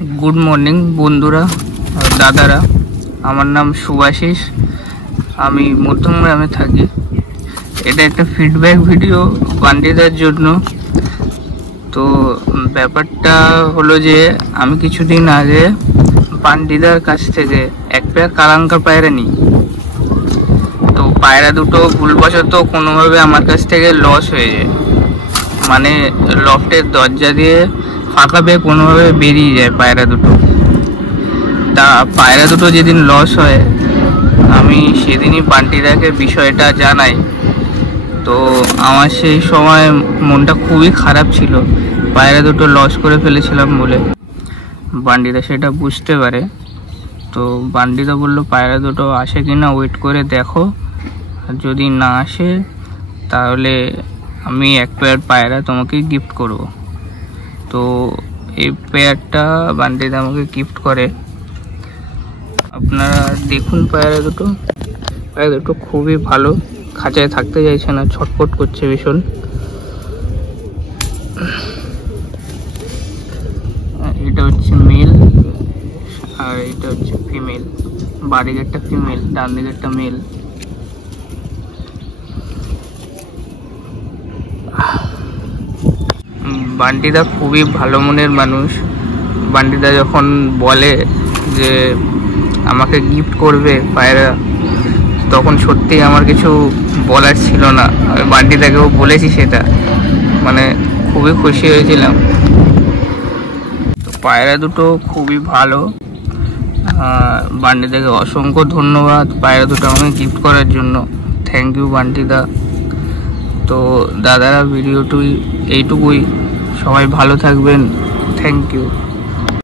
Good morning बंधुरा दादारा আমার নাম সুভাশিস আমি মধ্যমগ্রামে থাকি। এটা একটা ফিডব্যাক ভিডিও বান্ডিদার জন্য। তো ব্যাপারটা হলো যে আমি কিছুদিন আগে বান্ডিদার কাছ থেকে এক পেয়ার কালাঙ্কা পায়রা নিই। তো পায়রা দুটো ভুলবশত কোনোভাবে আমার কাছ থেকে লস হয়ে যায়, মানে লফটের দরজা দিয়ে ফাঁকা পেয়ে কোনোভাবে বেরিয়ে যায় পায়রা দুটো। তা পায়রা দুটো যেদিন লস হয় আমি সেদিনই বান্টিদাকে বিষয়টা জানাই। তো আমার সেই সময় মনটা খুবই খারাপ ছিল, পায়রা দুটো লস করে ফেলেছিলাম বলে। বান্ডিদা সেটা বুঝতে পারে। তো বান্ডিদা বললো পায়রা দুটো আসে কিনা ওয়েট করে দেখো, আর যদি না আসে তাহলে আমি এক পেয়ার পায়রা তোমাকে গিফট করব। তো এই পেয়ারটা বান্ডিদা আমাকে গিফট করে। আপনারা দেখুন পায়রা দুটো খুবই ভালো, খাঁচায় থাকতে চাইছে না, ছটফট করছে ভীষণ। এটা হচ্ছে মেল আর এটা হচ্ছে ফিমেল। বাঁদিকেরটা ফিমেল, ডান দিকেরটা মেল। বান্টিদা খুবই ভালো মনের মানুষ। বান্টিদা যখন বলে যে আমাকে গিফট করবে পায়রা, তখন সত্যি আমার কিছু বলার ছিল না। আমি বান্টিদাকেও বলেছি সেটা, মানে খুবই খুশি হয়েছিলাম। তো পায়রা দুটো খুবই ভালো। বান্টিদাকে অসংখ্য ধন্যবাদ পায়রা দুটো আমাকে গিফট করার জন্য। থ্যাংক ইউ বান্টিদা। তো দাদারা ভিডিওটি এইটুকুই, সবাই ভালো থাকবেন। Thank you.